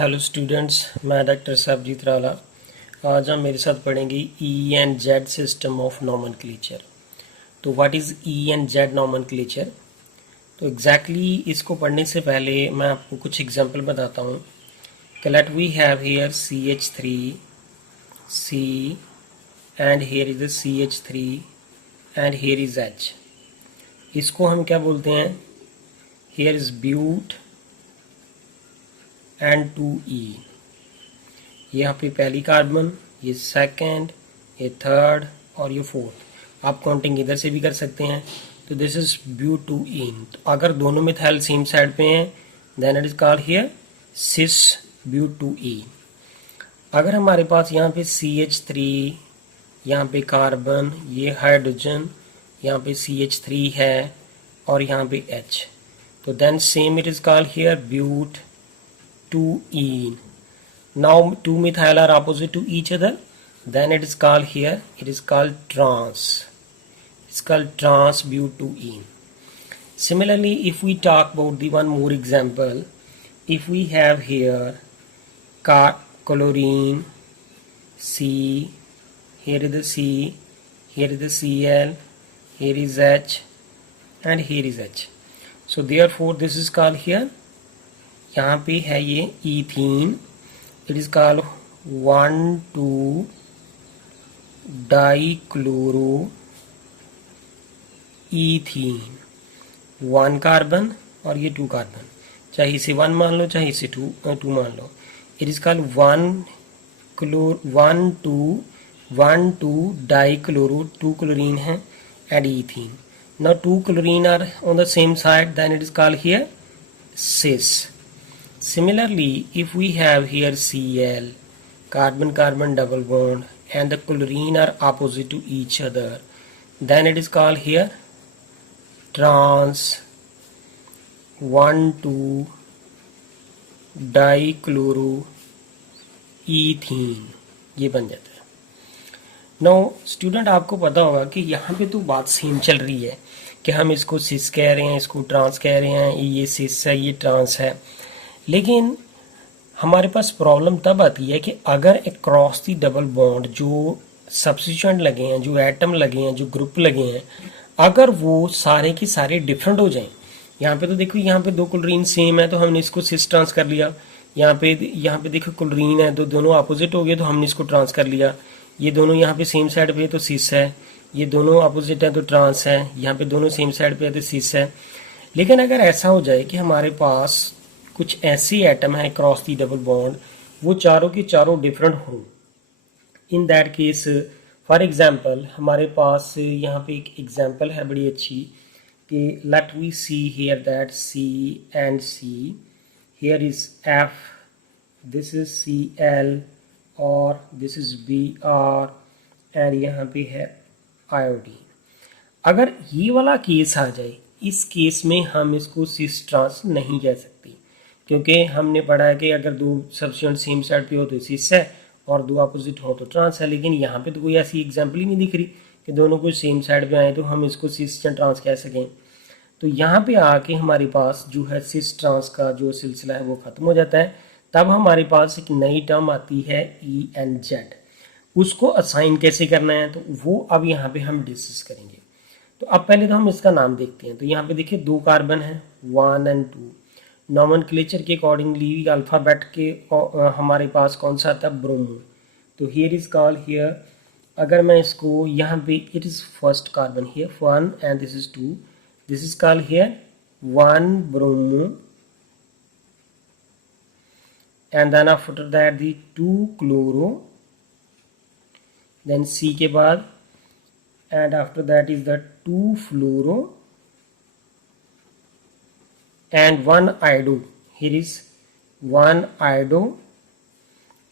Hello students, मैं doctor Sarabjit Rala. आज हम मेरे साथ पढ़ेंगे E and Z system of nomenclature. तो what is E and Z nomenclature? तो एग्जैक्टली इसको पढ़ने से पहले मैं आपको कुछ एग्जांपल बताता हूँ कि let we have here CH3 C and here is CH3 and here is H। इसको हम क्या बोलते हैं? Here is but and 2E। यहाँ पे पहली कार्बन, ये सेकंड, ये थर्ड और ये फोर्थ। आप काउंटिंग इधर से भी कर सकते हैं। तो दिस इज ब्यूटूइन। तो अगर दोनों मिथाइल सेम साइड पे हैं then it is called here cis butene. अगर हमारे पास यहाँ पे CH3, यहाँ पे कार्बन, ये हाइड्रोजन, यहाँ पे CH3 है और यहाँ पे H, तो then same it is called here but 2ene. Now two methyl are opposite to each other, then it is called here, it is called trans. It's called trans butene. Similarly, if we talk about the one more example, if we have here chlorine C, here is the C, here is the Cl, here is H and here is H. So therefore this is called here, यहाँ पे है ये ethene. It is called 1,2 dichloro ethene. 1 carbon और ये 2 carbon, चाहे इसे 1 मान लो चाहे इसे 2 मान लो। It is called 1,2 dichloro, 2 chlorine है and ethene. Now 2 chlorine are on the same side, then it is called here cis. Similarly, if we have here Cl, carbon-carbon double bond, and the chlorine are opposite to each other, then it is called here trans 1,2 डाइक्लोरोईथीन, ये बन जाता है। No student, आपको पता होगा कि यहाँ पे तो बात सेम चल रही है कि हम इसको सिस कह रहे हैं, इसको ट्रांस कह रहे हैं, ये सिस है ये ट्रांस है। लेकिन हमारे पास प्रॉब्लम तब आती है कि अगर अक्रॉस दी डबल बॉन्ड जो सब्स्टिट्यूएंट लगे हैं, जो एटम लगे हैं, जो ग्रुप लगे हैं, अगर वो सारे के सारे डिफरेंट हो जाएं। यहाँ पे तो देखो, यहाँ पे 2 क्लोरीन सेम है तो हमने इसको सिस ट्रांस कर लिया। यहाँ पे देखो क्लोरीन है तो दोनों अपोजिट हो गए तो हमने इसको ट्रांस कर लिया। ये दोनों यहाँ पे सेम साइड पे तो सिस है, ये दोनों अपोजिट है तो ट्रांस है, यहाँ पे दोनों सेम साइड पे है तो सिस है। लेकिन अगर ऐसा हो जाए कि हमारे पास कुछ ऐसे एटम है क्रॉस दी डबल बॉन्ड, वो चारों के चारों डिफरेंट हो, in that case for example हमारे पास यहाँ पे एक एग्जांपल है बड़ी अच्छी कि let we see here that C and C, here is F, this is Cl और दिस इज Br एंड यहाँ पे है आयोडीन। अगर ये वाला केस आ जाए, इस केस में हम इसको सिस ट्रांस नहीं कह सकते, क्योंकि हमने पढ़ा है कि अगर 2 सब्स्टिट्यूएंट सेम साइड पे हो तो सिस है और 2 अपोजिट हो तो ट्रांस है। लेकिन यहाँ पे तो कोई ऐसी एग्जांपल ही नहीं दिख रही कि दोनों को सेम साइड पे आए तो हम इसको सिस ट्रांस कह सकें। तो यहाँ पे आके हमारे पास जो है सिस ट्रांस का जो सिलसिला है वो खत्म हो जाता है। तब हमारे पास एक नई टर्म आती है ई एंड जेड। उसको असाइन कैसे करना है तो वो अब यहाँ पे हम डिस्कस करेंगे। तो अब पहले तो हम इसका नाम देखते हैं। तो यहाँ पे देखिए 2 कार्बन है, 1 एंड 2। नॉमेनक्लेचर के अकॉर्डिंगली अल्फ़ाबेट के हमारे पास कौन सा आता है? ब्रोमो। तो हियर इज कॉल्ड हियर, अगर मैं इसको यहाँ पे, it is first carbon here 1 and this is 2, this is called here 1 bromo and then after that the 2 chloro, then C के बाद and after that is the 2 fluoro and 1 iodo. Here is 1 iodo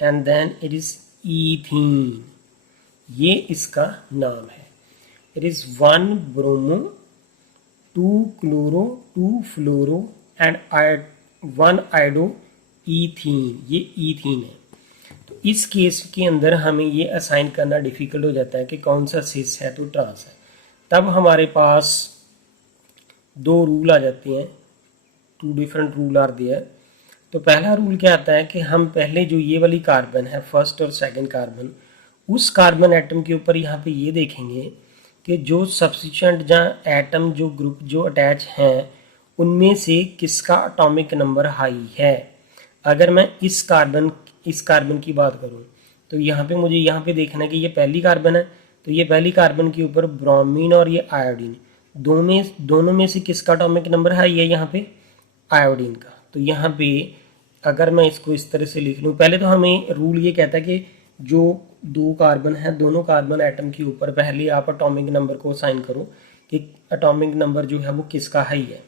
and then it is ethene. ये इसका नाम है। It is 1 bromo, 2 chloro, 2 fluoro and 1 iodo ethene. ये ethene है। तो इस केस के अंदर हमें ये असाइन करना डिफिकल्ट हो जाता है कि कौन सा सिस है तो ट्रांस है। तब हमारे पास 2 रूल आ जाते हैं, 2 different rule are there। तो पहला रूल क्या आता है कि हम पहले जो ये वाली कार्बन है, फर्स्ट और सेकंड कार्बन, उस कार्बन एटम के ऊपर यहाँ पे ये देखेंगे कि जो सब्स्टिट्यूएंट या एटम जो ग्रुप जो अटैच हैं उनमें से किसका एटॉमिक नंबर हाई है। अगर मैं इस कार्बन की बात करूं तो यहाँ पे मुझे यहाँ पे देखना है कि ये पहली कार्बन है, तो ये पहली कार्बन के ऊपर ब्रोमीन और ये आयोडीन दोनों में से किसका एटॉमिक नंबर हाई है, यहाँ पे आयोडीन का। तो यहाँ पे अगर मैं इसको इस तरह से लिख लूँ, पहले तो हमें रूल ये कहता है कि जो दो कार्बन है दोनों कार्बन एटम के ऊपर पहले आप एटॉमिक नंबर को असाइन करो कि एटॉमिक नंबर जो है वो किसका हाई है।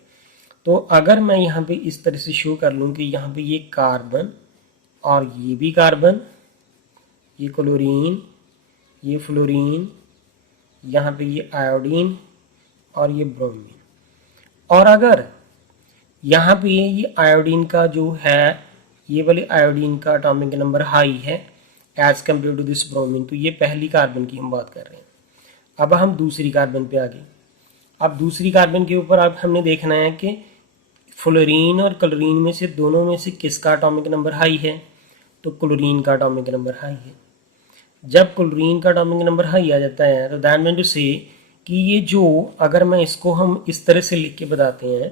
तो अगर मैं यहाँ पे इस तरह से शो कर लूँ कि यहाँ पे ये कार्बन और ये भी कार्बन, ये क्लोरीन, ये फ्लोरीन, यहाँ पे ये आयोडीन और ये ब्रोमीन, और अगर यहाँ पे ये आयोडीन का जो है, ये वाले आयोडीन का एटॉमिक नंबर हाई है as compare to this bromine, तो ये पहली कार्बन की हम बात कर रहे हैं। अब हम दूसरी कार्बन पे आ गए। अब दूसरी कार्बन के ऊपर अब हमने देखना है कि फ्लोरीन और क्लोरीन में से दोनों में से किसका एटॉमिक नंबर हाई है, तो क्लोरीन का एटॉमिक नंबर हाई है। जब क्लोरीन का एटॉमिक नंबर हाई आ जाता है तो दैट मीन टू से कि ये जो, अगर मैं इसको हम इस तरह से लिख के बताते हैं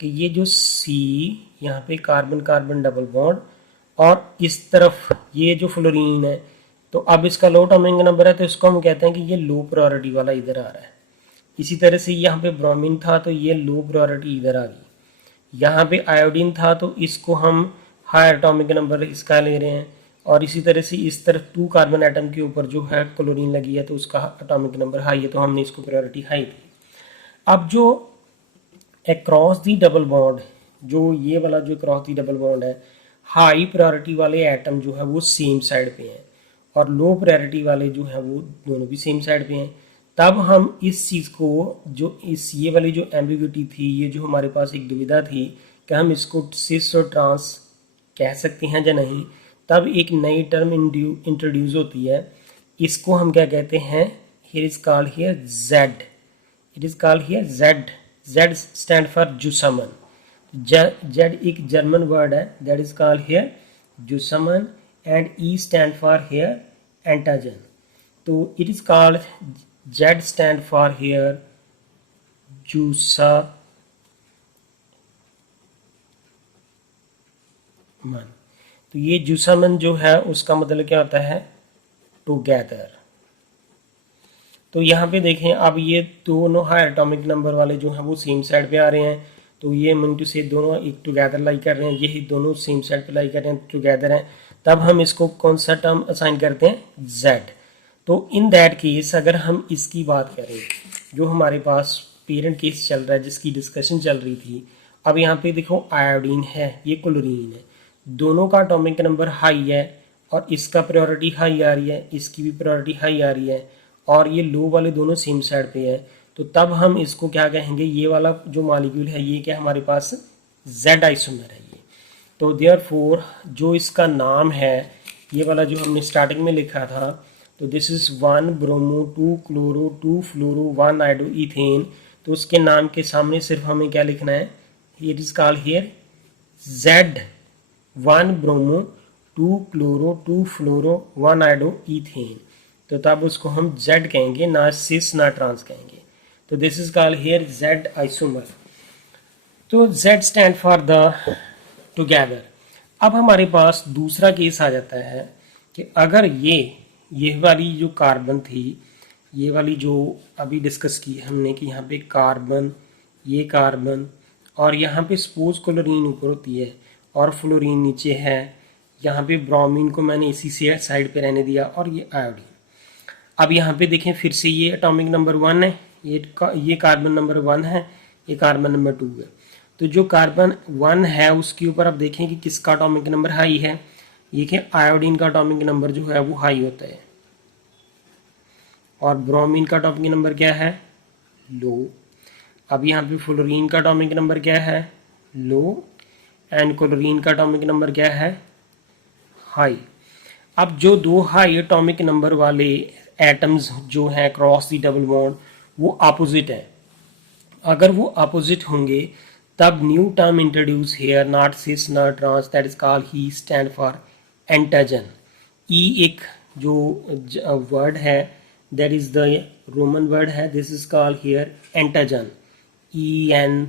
कि ये जो C यहाँ पे कार्बन कार्बन डबल बॉन्ड और इस तरफ ये जो फ्लोरीन है, तो अब इसका लो एटॉमिक नंबर है तो इसको हम कहते हैं कि ये लो प्रायोरिटी वाला इधर आ रहा है। इसी तरह से यहाँ पे ब्रोमीन था तो ये लो प्रायोरिटी इधर आ गई। यहाँ पे आयोडीन था तो इसको हम हाई एटॉमिक नंबर इसका ले रहे हैं, और इसी तरह से इस तरफ 2 कार्बन एटम के ऊपर जो है क्लोरीन लगी है तो उसका एटॉमिक नंबर हाई है, तो हमने इसको प्रायोरिटी हाई दी। अब जो अक्रॉस दी डबल बॉन्ड, जो ये वाला जो अक्रॉस दी डबल बॉन्ड है, हाई प्रायोरिटी वाले एटम जो है वो सेम साइड पे हैं और लो प्रायोरिटी वाले जो है वो दोनों भी सेम साइड पे हैं। तब हम इस चीज़ को, जो इस ये वाली जो एम्बिग्यूटी थी, ये जो हमारे पास एक दुविधा थी कि हम इसको सिस और ट्रांस कह सकते हैं या नहीं, तब एक नई टर्म इंट्रोड्यूस होती है। इसको हम क्या कहते हैं, here is called here Z, it is called here Z. Z stand for zusammen. Z एक जर्मन वर्ड है, that is called here zusammen, and E stand for here entgegen. तो it is called Z stand for here zusammen. तो ये जुसमन जो है उसका मतलब क्या होता है, टुगेदर। तो यहाँ पे देखें, अब ये दोनों हाई एटॉमिक नंबर वाले जो हैं वो सेम साइड पे आ रहे हैं, तो ये मीन टू से दोनों एक टुगेदर लाई कर रहे हैं, ये दोनों सेम साइड पे लाई कर रहे हैं, टुगेदर हैं। तब हम इसको कौन सा टर्म असाइन करते हैं, जेड। तो इन दैट केस अगर हम इसकी बात करें, जो हमारे पास पेरेंट केस चल रहा है जिसकी डिस्कशन चल रही थी, अब यहाँ पे देखो आयोडीन है, ये क्लोरीन है, दोनों का एटॉमिक नंबर हाई है और इसका प्रायोरिटी हाई आ रही है, इसकी भी प्रायोरिटी हाई आ रही है, और ये लो वाले दोनों सेम साइड पे है, तो तब हम इसको क्या कहेंगे, ये वाला जो मॉलिक्यूल है ये क्या हमारे पास जेड आइसोमर है ये। तो देयरफॉर जो इसका नाम है, ये वाला जो हमने स्टार्टिंग में लिखा था, तो this is 1 bromo 2 chloro 2 fluoro 1 आइडो ethane, तो उसके नाम के सामने सिर्फ हमें क्या लिखना है, it is called here Z 1 bromo 2 chloro 2 fluoro 1 आइडो ethane, तो तब उसको हम जेड कहेंगे, ना सिस ना ट्रांस कहेंगे। तो this is called here Z isomer. तो Z stand for the together. अब हमारे पास दूसरा केस आ जाता है कि अगर ये वाली जो कार्बन थी, ये वाली जो अभी डिस्कस की हमने कि यहाँ पे कार्बन, ये कार्बन, और यहाँ पे सपोज क्लोरीन ऊपर होती है और फ्लोरीन नीचे है, यहाँ पे ब्रोमीन को मैंने इसी से साइड पे रहने दिया, और ये आयोडीन। अब यहाँ पे देखें फिर से ये एटॉमिक नंबर 1 है, ये कार्बन नंबर 1 है, ये कार्बन नंबर 2 है। तो जो कार्बन 1 है उसके ऊपर आप देखें कि किसका एटॉमिक नंबर हाई है, ये कि आयोडीन का एटॉमिक नंबर जो है वो हाई होता है, और ब्रोमीन का एटॉमिक नंबर क्या है, लो। अब यहाँ पे फ्लोरीन का एटॉमिक नंबर क्या है, लो, एंड क्लोरीन का एटॉमिक नंबर क्या है, हाई। अब जो दो हाई एटॉमिक नंबर वाले एटम्स जो हैं क्रॉस दी डबल बॉन्ड, वो अपोजिट है। अगर वो अपोजिट होंगे तब new term introduce here, not cis not trans, that is called E stand for entgegen. E एक जो वर्ड है that is the Roman word है, this is called here entgegen, ENTGEN।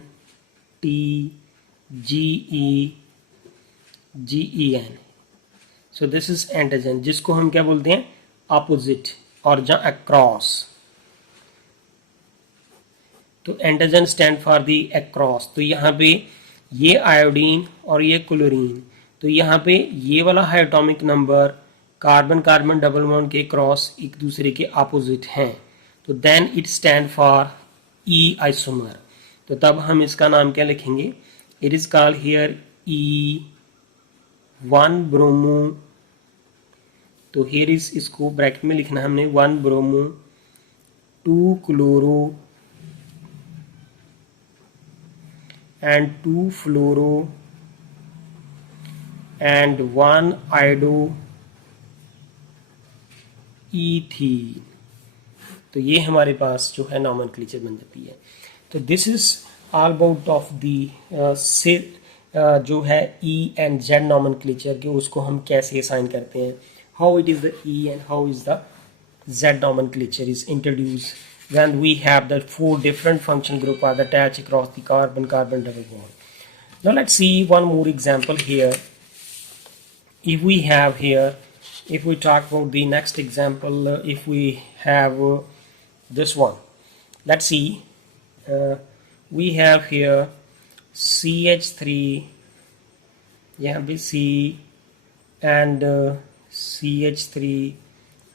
So this is एंटाजन, जिसको हम क्या बोलते हैं, opposite और जहाँ अक्रॉस। तो एंटाजन स्टैंड फॉर दी अक्रॉस। तो यहाँ पे ये आयोडीन और ये क्लोरीन, तो यहाँ पे ये वाला है atomic number, carbon carbon double bond के क्रॉस एक दूसरे के अपोजिट हैं, तो then it stand for E isomer. तो तब हम इसका नाम क्या लिखेंगे, it is called here E1 bromo. तो हियर इज, इसको ब्रैकेट में लिखना हमने, 1 bromo 2 chloro and 2 fluoro and 1 iodoethene। तो ये हमारे पास जो है नॉमेनक्लेचर बन जाती है। तो this is all about of the जो है E एंड Z नॉमेनक्लेचर के, उसको हम कैसे असाइन करते हैं, how it is the E and how is the Z nomenclature is introduced when we have the 4 different function group are attached across the carbon-carbon double bond. Now let's see one more example here. If we have here, if we talk about the next example, if we have this one, let's see, we have here CH3, यहाँ पे C and CH3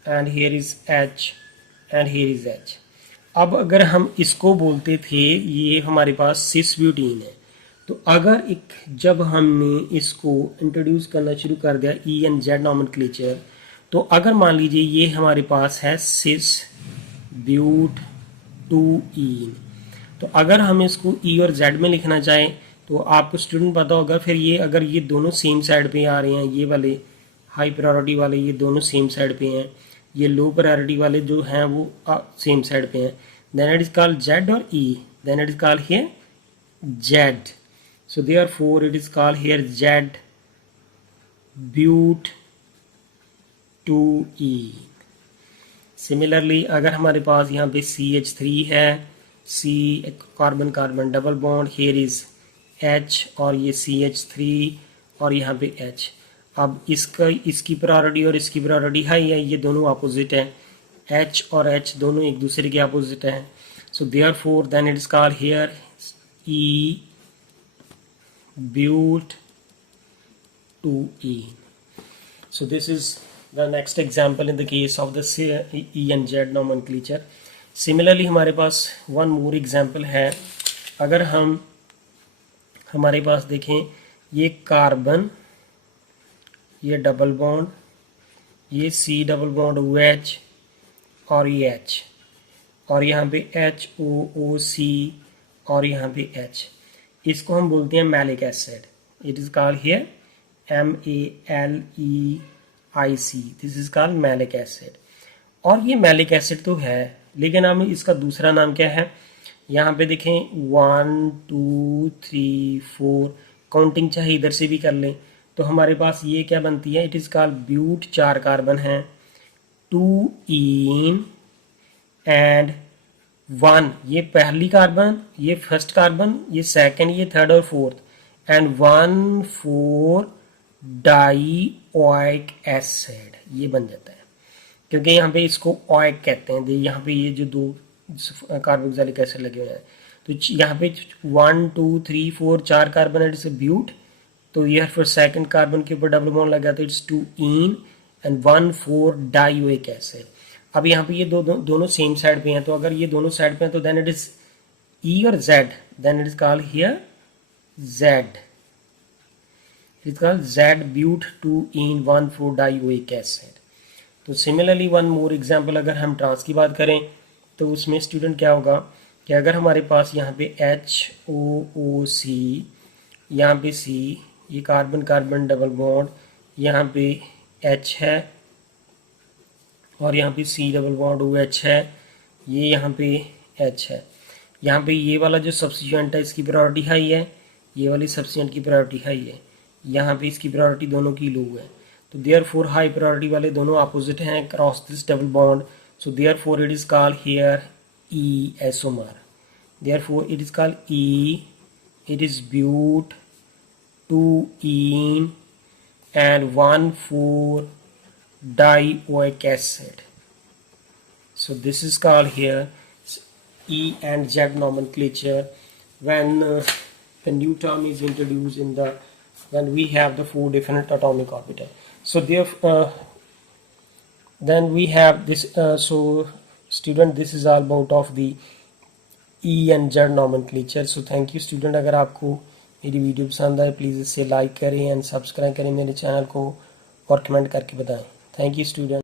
and here is H and here is H। अब अगर हम इसको बोलते थे, ये हमारे पास सिस ब्यूटीन है, तो अगर एक जब हमने इसको इंट्रोड्यूस करना शुरू कर दिया E एंड Z नॉमेनक्लेचर, तो अगर मान लीजिए ये हमारे पास है सिस ब्यूट 2ईन, तो अगर हम इसको E और Z में लिखना चाहें तो आपको स्टूडेंट पता होगा, फिर ये अगर ये दोनों सेम साइड पे आ रहे हैं, ये वाले हाई प्रायोरिटी वाले ये दोनों सेम साइड पे हैं, ये लो प्रायोरिटी वाले जो हैं वो सेम साइड पे हैं, then it is called Z और E, then it is called here Z। So therefore it is called here Z but 2E। Similarly अगर हमारे पास यहाँ पे CH3 है, C carbon carbon double bond, here is H और ये CH3 और यहाँ पे H। अब इसकी प्रायोरिटी और इसकी प्रायोरिटी हाई है, ये दोनों अपोजिट हैं, H और H दोनों एक दूसरे के अपोजिट हैं। So therefore then it is called here E but 2E। So this is the next example in the case of the E and Z nomenclature. सिमिलरली हमारे पास वन मोर एग्जाम्पल है, अगर हम हमारे पास देखें, ये कार्बन, ये डबल बॉन्ड, ये C डबल बॉन्ड OH और ये H, और यहाँ पे HOOC और यहाँ पे H, इसको हम बोलते हैं malic acid. It is called here MALEIC, this is called malic acid. और ये मैलिक एसिड तो है, लेकिन हम इसका दूसरा नाम क्या है, यहाँ पे देखें 1 2 3 4, काउंटिंग चाहे इधर से भी कर लें, तो हमारे पास ये क्या बनती है, it is called but, 4 carbon है, 2 ईन एंड 1, ये पहली कार्बन, ये फर्स्ट कार्बन, ये सेकंड, ये थर्ड और फोर्थ, एंड 1,4 डाईओइक एसिड, ये बन जाता है, क्योंकि यहाँ पे इसको ओइक कहते हैं। यहाँ पे ये जो 2 कार्बोक्सिलिक एसिड लगे हुए हैं, तो यहाँ पे 1 2 3 4 4 कार्बन है, इट्स ब्यूट, तो ये फिर सेकंड कार्बन के ऊपर डबल बॉन्ड लगा, तो it's 2 ene and 1,4 dioic acid. अब यहाँ पे ये दोनों सेम साइड पे हैं, तो अगर ये दोनों साइड पे हैं तो देन इट इज E और Z, then it is called here Z, it is called Z but 2 ene 1,4 dioic acid. तो सिमिलरली वन मोर एग्जाम्पल, अगर हम ट्रांस की बात करें तो उसमें स्टूडेंट क्या होगा कि अगर हमारे पास यहाँ पे HOOC, यहाँ पे C, ये कार्बन कार्बन डबल बॉन्ड, यहाँ पे H है और यहाँ पे C डबल बॉन्ड OH है, ये यहाँ पे H है, यहाँ पे ये वाला जो सब्स्टिट्यूएंट है इसकी प्रायोरिटी हाई है, ये वाली सब्सटेंट की प्रायोरिटी हाई है, यहाँ पे इसकी प्रायोरिटी दोनों की लो है, तो देयरफॉर हाई प्रायोरिटी वाले दोनों अपोजिट हैं cross this double bond, so therefore it is called here E isomer. Therefore it is called E. It is but 2-ene and 1,4-dioic acid. So this is called here E and Z nomenclature. When new term is introduced in the when we have the 4 different atomic orbital. So therefore then we have this so student, this is all about of the E and Z nomenclature. So thank you student. अगर आपको मेरी video पसंद आए please इसे like करें and subscribe करें मेरे channel को और कमेंट करके बताएं. Thank you student.